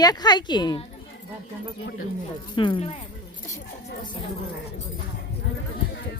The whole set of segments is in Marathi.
एक हाय की हम्म. तिथे लय गर्दी झाली हो म्हणलं थांबव. आणि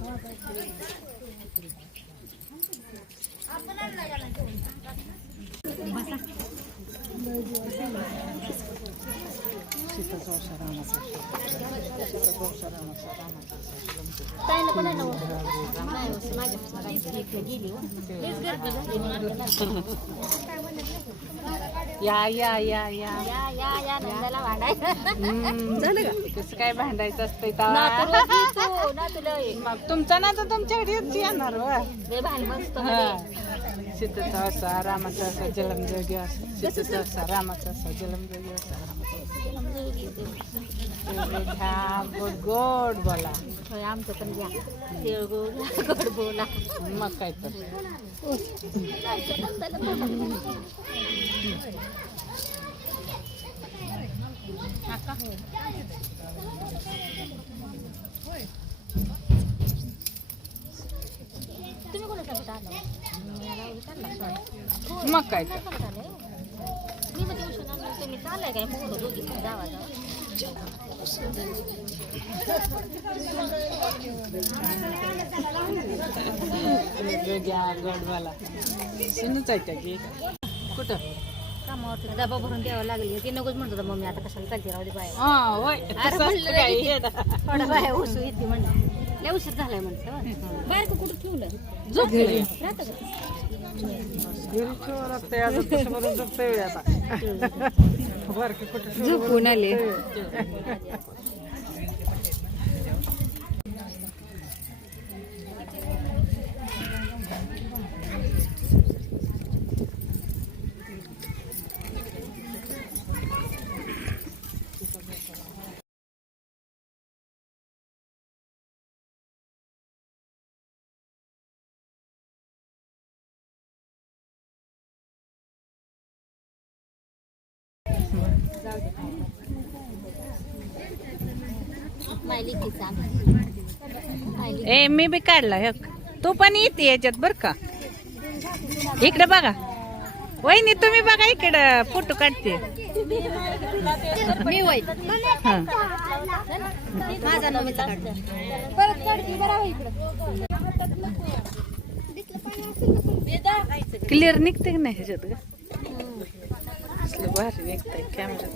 काय? ताईनं पण आहे ना हो. नाही हो, या या या या. या या या नंदाला भांडायचं झालं का कसं काय भांडायचं असतंय. मग तुमचा ना तर तुमच्याकडे येणार वा लय भारी मस्त सजलम सीतेचा असा रामाचा असा जलमजोगी असा सीतेचा असा रामाचा असा जलमजोगी असा रामाचा घ्या गोड गोड बोला होय, आमचं पण घ्या तिळगुळ गोड बोला मग काय तर तुम्ही तुम्ही कोणासोबत आला मग काय मी म्हणजे तुम्ही काय जावा गडवाला ऐका कामावर भरून द्यावा लागली मम्मी आता कशाला चालते राहू दे बाय होय बाय उसू येते लय उशीर झालाय म्हणतं बाहेर का? कुठं ठेवलं. राहतं का घरी ठेवावं लागतंय अजून कसं बरं झोपतंय वेळ आता बरं की कुठं ठेवलं बरं झोपून आले मायली की सांग मायली ए मी बी काढला हे. तू पण येते याच्यात बर का? इकडे बघा. वहिनी तुम्ही बघा इकडं फोटो काढते. मी वय. माझा नवमीचा काढतो. परत काढते बरं इकडं. क्लिअर निघते की नाही ह्याच्यात ग? असलं भारी निघतंय कॅमेऱ्यात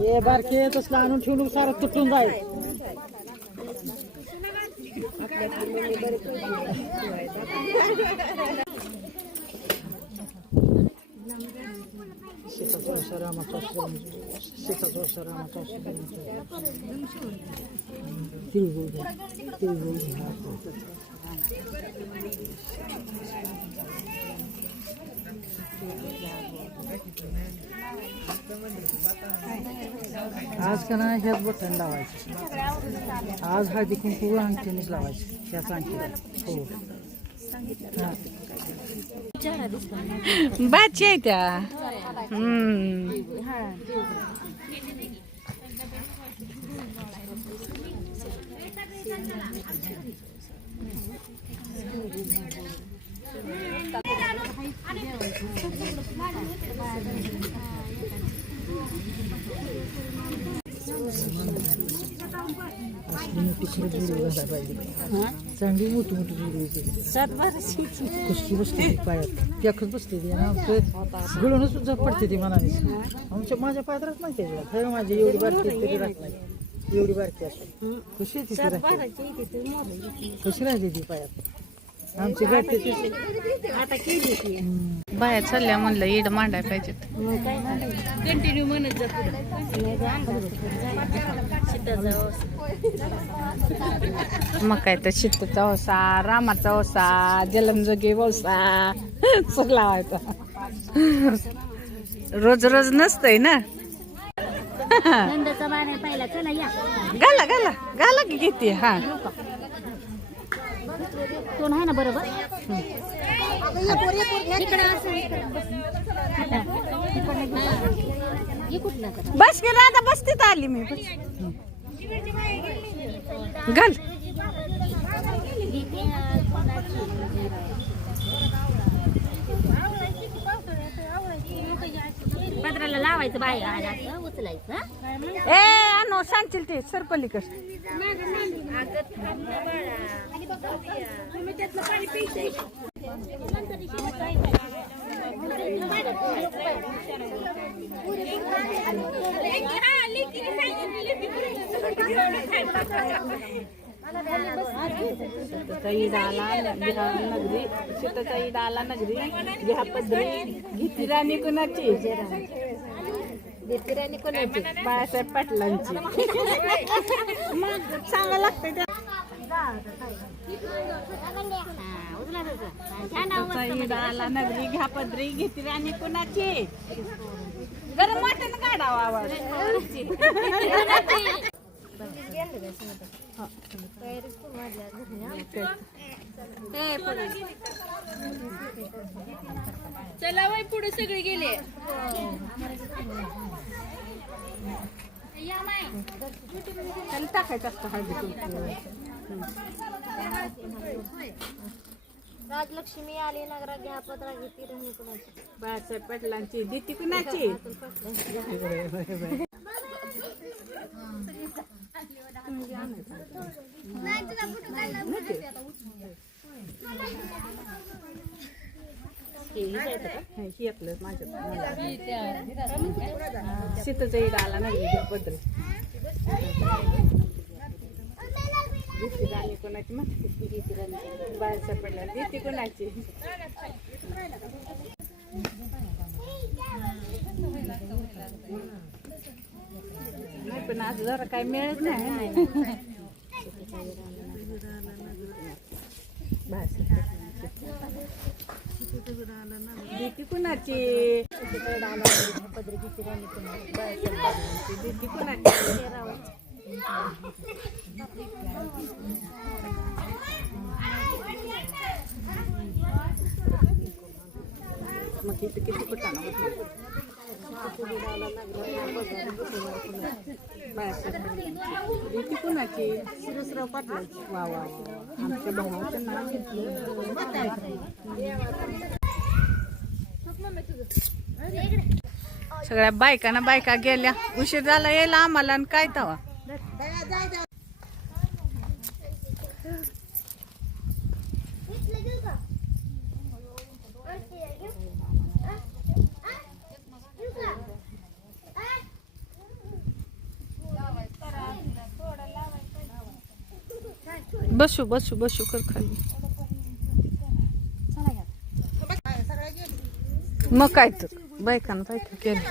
हे बारके तसलं आणून ठेवून सारं तुटून जाईल सीताचा रामाचा सीताचा रामाचा तिळगुळ घ्या तिळगुळ घ्या आज का नाही ह्याच बटन लावायचं. आज हळदी कुंकू अंगठीनेच लावायचं ह्याच अंगठीला हो. हां. आहे त्या. हम्म. मोठी खरं पाहिजे. चांगली मोठी मोठी केली कुस्ती बसते पायात. त्याखच बसते ती. आमचं गळूनच सुद्धा पडते ती मनाने. आमच्या माझ्या पायात राहत नाही त्याच्या. खरं माझी एवढी बारकी तरी राहत नाही. एवढी बारकी असते. कशी ती कशी राहते ती पायात? आमची गाठी आता केली ती. बाया चालल्या म्हणलं इड मांडाय पाहिजेत. कंटिन्यू म्हणत जा शेताचा मग काय तर चित्तचा वसा रामाचा वसा जलमजोगी वसा सगळा व्हायचा रोज रोज नसतंय ना? गाला गाला गाला की किती हा. कोण आहे ना बरोबर? बस की राधा बस तिथं आली मी. घाल. पत्राला लावायचं बाहेर आला असं उचलायचं हं? ए आणो सांगतील ते सरपलीकड सीताचा ईड आला नगरी सीताचा ईड आला नगरी घ्या पदरी घेती राणी कुणाची? देतिराणी कोणाची? बाळासाहेब पाटलांची. मग सांगा लागतंय त्या आला नगरी घ्या पदरी घेती राणी कुणाची? गरम वाटण काढावा आवाज. चला बाई पुढे सगळे गेले. त्याला टाकायचं असतं हळदी. राजलक्ष्मी आली नगरा घ्या पत्रा घेते राहणी कोणाची? बाळासाहेब पाटलांची दीती कुणाची? शीतचा ईड आला नाही घ्या पदरी कोणाची मग दीती राणी बाळासाहेब कोणाची पण आज जरा काय मिळत नाही दीती कुणाची दीती कुणाची मग किती किती कुठाना दीती कुणाची शिरसराव पाटलाची वा वा आमच्या भावाचं नाव सगळ्या बायकांना बायका गेल्या. उशीर झाला यायला आम्हाला आणि काय तवा? बसू बसू बसू कर खाली. मग काय तर. बायकांना बायका केलं.